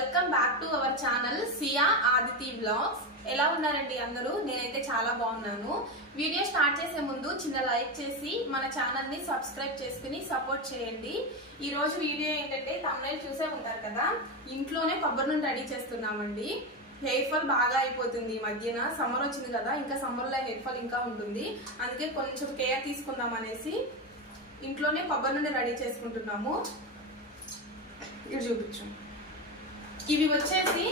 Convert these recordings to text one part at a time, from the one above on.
Welcome back to our channel Siya Aditi vlogs. ఎలా ఉన్నారండి అందరూ? నేనైతే చాలా బాగున్నాను. వీడియో స్టార్ట్ చేసే ముందు చిన్న లైక్ చేసి మన ఛానల్ ని సబ్స్క్రైబ్ చేసుకుని సపోర్ట్ చేయండి. ఈ రోజు వీడియో ఏంటంటే థంబ్నెయిల్ చూసే ఉంటారు కదా, ఇంట్లోనే కొబ్బరి నూనె రెడీ చేస్తున్నామండి. హెయిర్ ఫాల్ బాగా అయిపోతుంది ఈ మధ్యన. సమ్మర్ వచ్చింది కదా, ఇంకా సమ్మర్ లో హెయిర్ ఫాల్ ఇంకా ఉంటుంది. అందుకే కొంచెం కేర్ తీసుకుందాం అనేసి ఇంట్లోనే కొబ్బరి నూనె రెడీ చేసుకుంటున్నాము. ఇది చూపించు. ఇవి వచ్చేసి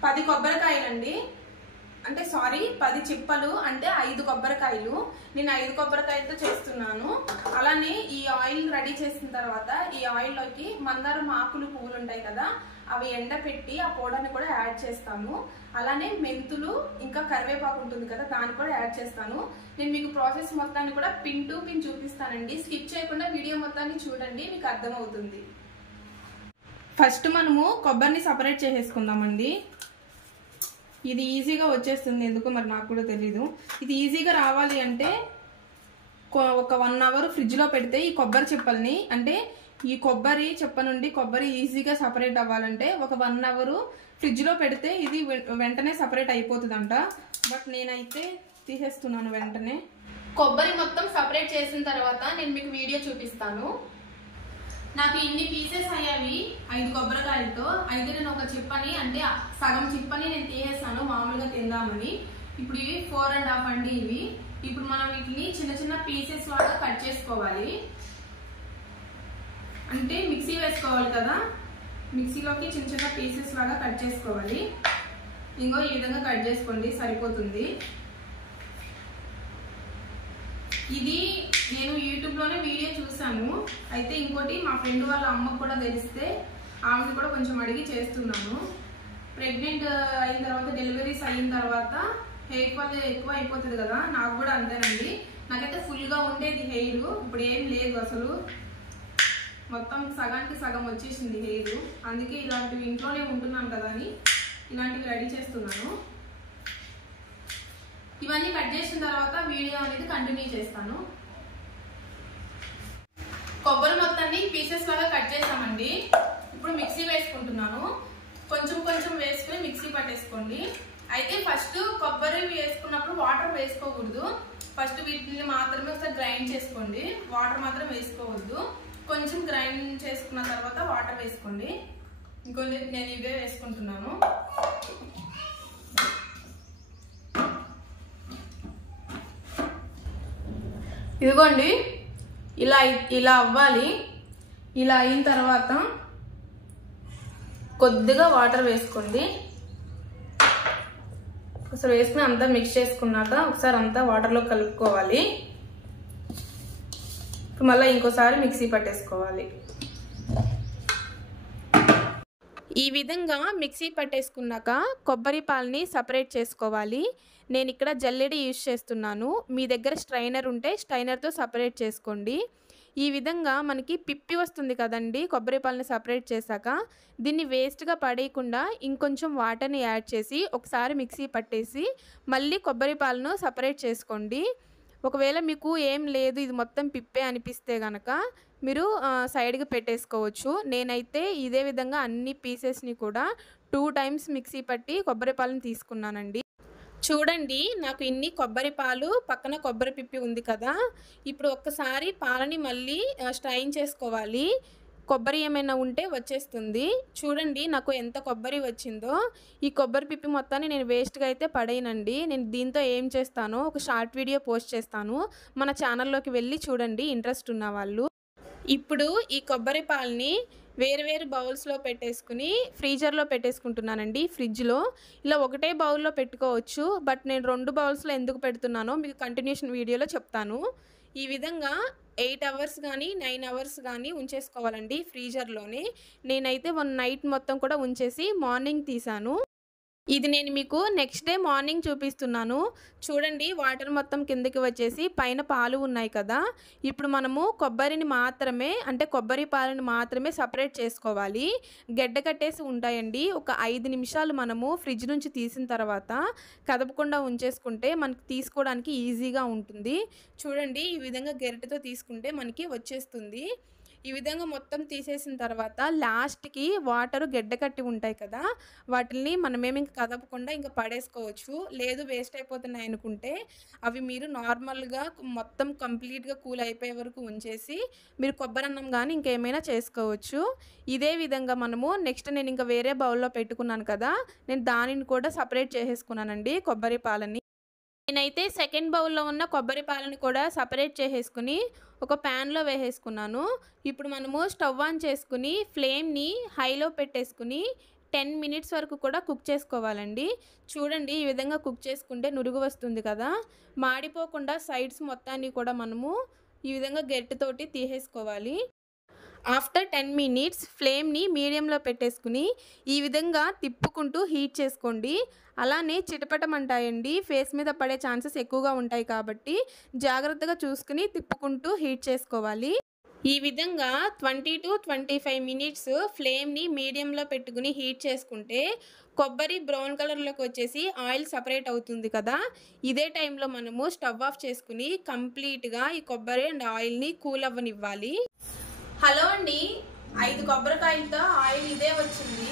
10 కొబ్బరికాయలండి, అంటే సారీ 10 చిప్పలు, అంటే 5 కొబ్బరికాయలు. నేను 5 కొబ్బరికాయలతో చేస్తున్నాను. అలానే ఈ ఆయిల్ రెడీ చేసిన తర్వాత ఈ ఆయిల్ లోకి మందారం ఆకులు పువ్వులు ఉంటాయి కదా, అవి ఎండపెట్టి ఆ పౌడర్ని కూడా యాడ్ చేస్తాను. అలానే మెంతులు ఇంకా కరివేపాకు ఉంటుంది కదా, దాన్ని కూడా యాడ్ చేస్తాను. నేను మీకు ప్రాసెస్ మొత్తాన్ని కూడా పిన్ టు పిన్ చూపిస్తానండి. స్కిప్ చేయకుండా వీడియో మొత్తాన్ని చూడండి, మీకు అర్థమవుతుంది. ఫస్ట్ మనము కొబ్బరిని సపరేట్ చేసేసుకుందామండి. ఇది ఈజీగా వచ్చేస్తుంది, ఎందుకు మరి నాకు కూడా తెలీదు. ఇది ఈజీగా రావాలి అంటే ఒక 1 అవర్ ఫ్రిడ్జ్లో పెడితే ఈ కొబ్బరి చిప్పల్ని, అంటే ఈ కొబ్బరి చిప్ప నుండి కొబ్బరి ఈజీగా సపరేట్ అవ్వాలంటే ఒక 1 అవర్ ఫ్రిడ్జ్లో పెడితే ఇది వెంటనే సపరేట్ అయిపోతుందంట. బట్ నేనైతే తీసేస్తున్నాను వెంటనే. కొబ్బరి మొత్తం సపరేట్ చేసిన తర్వాత నేను మీకు వీడియో చూపిస్తాను. నాకు ఇన్ని పీసెస్ అయ్యావి 5 కొబ్బరికాయలతో. అయితే నేను ఒక చిప్పని, అంటే సగం చిప్పని నేను తీసేస్తాను మామూలుగా తిందామని. ఇప్పుడు ఇవి 4.5 అండి ఇవి. ఇప్పుడు మనం వీటిని చిన్న చిన్న పీసెస్ లాగా కట్ చేసుకోవాలి. అంటే మిక్సీ వేసుకోవాలి కదా, మిక్సీలోకి చిన్న చిన్న పీసెస్ లాగా కట్ చేసుకోవాలి. ఇంకో ఈ విధంగా కట్ చేసుకోండి, సరిపోతుంది. ఇది నేను యూట్యూబ్లోనే వీడియో చూసాను. అయితే ఇంకోటి మా ఫ్రెండ్ వాళ్ళ అమ్మకు కూడా తెలిస్తే ఆమెను కూడా కొంచెం అడిగి చేస్తున్నాను. ప్రెగ్నెంట్ అయిన తర్వాత, డెలివరీస్ అయిన తర్వాత హెయిర్ ఫాల్ ఎక్కువ అయిపోతుంది కదా, నాకు కూడా అంతేనండి. నాకైతే ఫుల్గా ఉండేది హెయిర్, ఇప్పుడు ఏం లేదు అసలు. మొత్తం సగానికి సగం వచ్చేసింది హెయిర్. అందుకే ఇలాంటివి ఇంట్లోనే ఉంటున్నాను కదా అని ఇలాంటివి రెడీ చేస్తున్నాను. ఇవన్నీ కట్ చేసిన తర్వాత వీడియో అనేది కంటిన్యూ చేస్తాను. కొబ్బరి మొత్తాన్ని పీసెస్ లాగా కట్ చేసామండి. ఇప్పుడు మిక్సీ వేసుకుంటున్నాను. కొంచెం కొంచెం వేసుకుని మిక్సీ పట్టేసుకోండి. అయితే ఫస్ట్ కొబ్బరి వేసుకున్నప్పుడు వాటర్ వేసుకోకూడదు. ఫస్ట్ వీటిని మాత్రమే ఒకసారి గ్రైండ్ చేసుకోండి, వాటర్ మాత్రం వేసుకోవద్దు. కొంచెం గ్రైండ్ చేసుకున్న తర్వాత వాటర్ వేసుకోండి. ఇంకొన్ని నేను ఇవే వేసుకుంటున్నాను. ఇదిగోండి, ఇలా అవ్వాలి. ఇలా అయిన తర్వాత కొద్దిగా వాటర్ వేసుకోండి. ఒకసారి వేసుకుని అంతా మిక్స్ చేసుకున్నాక ఒకసారి అంతా వాటర్లో కలుపుకోవాలి. ఇప్పుడు మళ్ళీ ఇంకోసారి మిక్సీ పట్టేసుకోవాలి. ఈ విధంగా మిక్సీ పట్టేసుకున్నాక కొబ్బరి పాలని సపరేట్ చేసుకోవాలి. నేను ఇక్కడ జల్లెడ యూజ్ చేస్తున్నాను. మీ దగ్గర స్ట్రైనర్ ఉంటే స్ట్రైనర్తో సపరేట్ చేసుకోండి. ఈ విధంగా మనకి పిప్పి వస్తుంది కదండి కొబ్బరి పాలని సపరేట్ చేశాక. దీన్ని వేస్ట్గా పడేయకుండా ఇంకొంచెం వాటర్ని యాడ్ చేసి ఒకసారి మిక్సీ పట్టేసి మళ్ళీ కొబ్బరి పాలను సపరేట్ చేసుకోండి. ఒకవేళ మీకు ఏం లేదు, ఇది మొత్తం పిప్పే అనిపిస్తే కనుక మీరు సైడ్కి పెట్టేసుకోవచ్చు. నేనైతే ఇదే విధంగా అన్ని పీసెస్ని కూడా 2 టైమ్స్ మిక్సీ పట్టి కొబ్బరి పాలను తీసుకున్నానండి. చూడండి, నాకు ఇన్ని కొబ్బరి పాలు, పక్కన కొబ్బరి పిప్పి ఉంది కదా. ఇప్పుడు ఒక్కసారి పాలని మళ్ళీ స్ట్రైన్ చేసుకోవాలి. కొబ్బరి ఏమైనా ఉంటే వచ్చేస్తుంది. చూడండి నాకు ఎంత కొబ్బరి వచ్చిందో. ఈ కొబ్బరి పిప్పి మొత్తాన్ని నేను వేస్ట్గా అయితే పడేయనండి. నేను దీంతో ఏం చేస్తానో ఒక షార్ట్ వీడియో పోస్ట్ చేస్తాను, మన ఛానల్లోకి వెళ్ళి చూడండి ఇంట్రెస్ట్ ఉన్న వాళ్ళు. ఇప్పుడు ఈ కొబ్బరి పాలని వేరు బౌల్స్లో పెట్టేసుకుని ఫ్రీజర్లో పెట్టేసుకుంటున్నానండి. ఫ్రిడ్జ్లో ఇలా ఒకటే బౌల్లో పెట్టుకోవచ్చు, బట్ నేను 2 బౌల్స్లో ఎందుకు పెడుతున్నానో మీకు కంటిన్యూషన్ వీడియోలో చెప్తాను. ఈ విధంగా 8 అవర్స్ కానీ 9 అవర్స్ కానీ ఉంచేసుకోవాలండి ఫ్రీజర్లోనే. నేనైతే 1 నైట్ మొత్తం కూడా ఉంచేసి మార్నింగ్ తీసాను. ఇది నేను మీకు నెక్స్ట్ డే మార్నింగ్ చూపిస్తున్నాను. చూడండి, వాటర్ మొత్తం కిందకి వచ్చేసి పైన పాలు ఉన్నాయి కదా. ఇప్పుడు మనము కొబ్బరిని మాత్రమే, అంటే కొబ్బరి పాలను మాత్రమే సపరేట్ చేసుకోవాలి. గడ్డ కట్టేసి ఉంటాయండి. ఒక 5 నిమిషాలు మనము ఫ్రిడ్జ్ నుంచి తీసిన తర్వాత కదపకుండా ఉంచేసుకుంటే మనకి తీసుకోవడానికి ఈజీగా ఉంటుంది. చూడండి, ఈ విధంగా గరిటెతో తీసుకుంటే మనకి వచ్చేస్తుంది. ఈ విధంగా మొత్తం తీసేసిన తర్వాత లాస్ట్కి వాటర్ గడ్డ కట్టి ఉంటాయి కదా, వాటిని మనమేమి ఇంకా కదపకుండా ఇంకా పడేసుకోవచ్చు. లేదు వేస్ట్ అయిపోతున్నాయి అనుకుంటే అవి మీరు నార్మల్గా మొత్తం కంప్లీట్గా కూల్ అయిపోయే వరకు ఉంచేసి మీరు కొబ్బరి అన్నం కానీ ఇంకేమైనా చేసుకోవచ్చు. ఇదే విధంగా మనము నెక్స్ట్ నేను ఇంకా వేరే బౌల్లో పెట్టుకున్నాను కదా, నేను దానిని కూడా సపరేట్ చేసేసుకున్నానండి కొబ్బరి పాలని. నేనైతే సెకండ్ బౌల్లో ఉన్న కొబ్బరి పాలను కూడా సపరేట్ చేసేసుకుని ఒక ప్యాన్లో వేసేసుకున్నాను. ఇప్పుడు మనము స్టవ్ ఆన్ చేసుకుని ఫ్లేమ్ని హైలో పెట్టేసుకుని 10 మినిట్స్ వరకు కూడా కుక్ చేసుకోవాలండి. చూడండి ఈ విధంగా కుక్ చేసుకుంటే నురుగు వస్తుంది కదా, మాడిపోకుండా సైడ్స్ మొత్తాన్ని కూడా మనము ఈ విధంగా గరిటెతోటి తీసేసుకోవాలి. ఆఫ్టర్ 10 మినిట్స్ ఫ్లేమ్ని మీడియంలో పెట్టేసుకుని ఈ విధంగా తిప్పుకుంటూ హీట్ చేసుకోండి. అలానే చిటపటమంటాయండి, ఫేస్ మీద పడే ఛాన్సెస్ ఎక్కువగా ఉంటాయి కాబట్టి జాగ్రత్తగా చూసుకుని తిప్పుకుంటూ హీట్ చేసుకోవాలి. ఈ విధంగా 20 to 25 మినిట్స్ ఫ్లేమ్ని మీడియంలో పెట్టుకుని హీట్ చేసుకుంటే కొబ్బరి బ్రౌన్ కలర్లోకి వచ్చేసి ఆయిల్ సపరేట్ అవుతుంది కదా, ఇదే టైంలో మనము స్టవ్ ఆఫ్ చేసుకుని కంప్లీట్గా ఈ కొబ్బరి అండ్ ఆయిల్ని కూల్ అవ్వనివ్వాలి. హలో అండి, 5 కొబ్బరికాయలతో ఆయిల్ ఇదే వచ్చింది.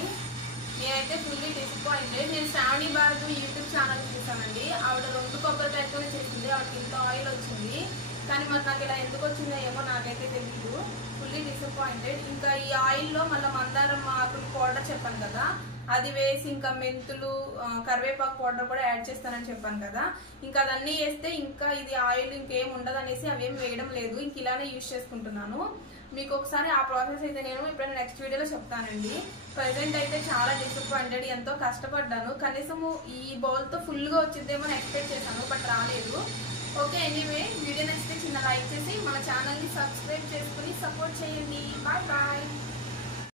నేనైతే ఫుల్లీ డిసప్పాయింటెడ్. నేను శ్రావణి భారత్ యూట్యూబ్ ఛానల్ చూసానండి, ఆవిడ 2 కొబ్బరికాయలతో చేసింది, ఆవిడకి ఇంత ఆయిల్ వచ్చింది. కానీ మరి నాకు ఇలా ఎందుకు వచ్చిందో ఏమో నాకైతే తెలియదు. Fully disappointed. ఇంకా ఈ ఆయిల్లో మళ్ళీ మందారం ఆకులు పౌడర్ చెప్పాను కదా, అది వేసి ఇంకా మెంతులు కరివేపాకు పౌడర్ కూడా యాడ్ చేస్తానని చెప్పాను కదా, ఇంకా అదన్నీ వేస్తే ఇంకా ఇది ఆయిల్ ఇంకేం ఉండదు అనేసి అవేం వేయడం లేదు, ఇంక ఇలానే యూజ్ చేసుకుంటున్నాను. మీకు ఒకసారి ఆ ప్రాసెస్ అయితే నేను ఇప్పుడు నెక్స్ట్ వీడియోలో చెప్తానండి. ప్రెసెంట్ అయితే చాలా డిసప్పాయింటెడ్. ఎంతో కష్టపడ్డాను, కనీసము ఈ బౌల్తో ఫుల్గా వచ్చిద్దేమో ఎక్స్పెక్ట్ చేశాను, బట్ రాలేదు. ఓకే, ఎనీవే వీడియో నచ్చితే చిన్న లైక్ చేసి మన ఛానల్ని సబ్స్క్రైబ్ చేసుకుని సపోర్ట్ చేయండి. Bye bye.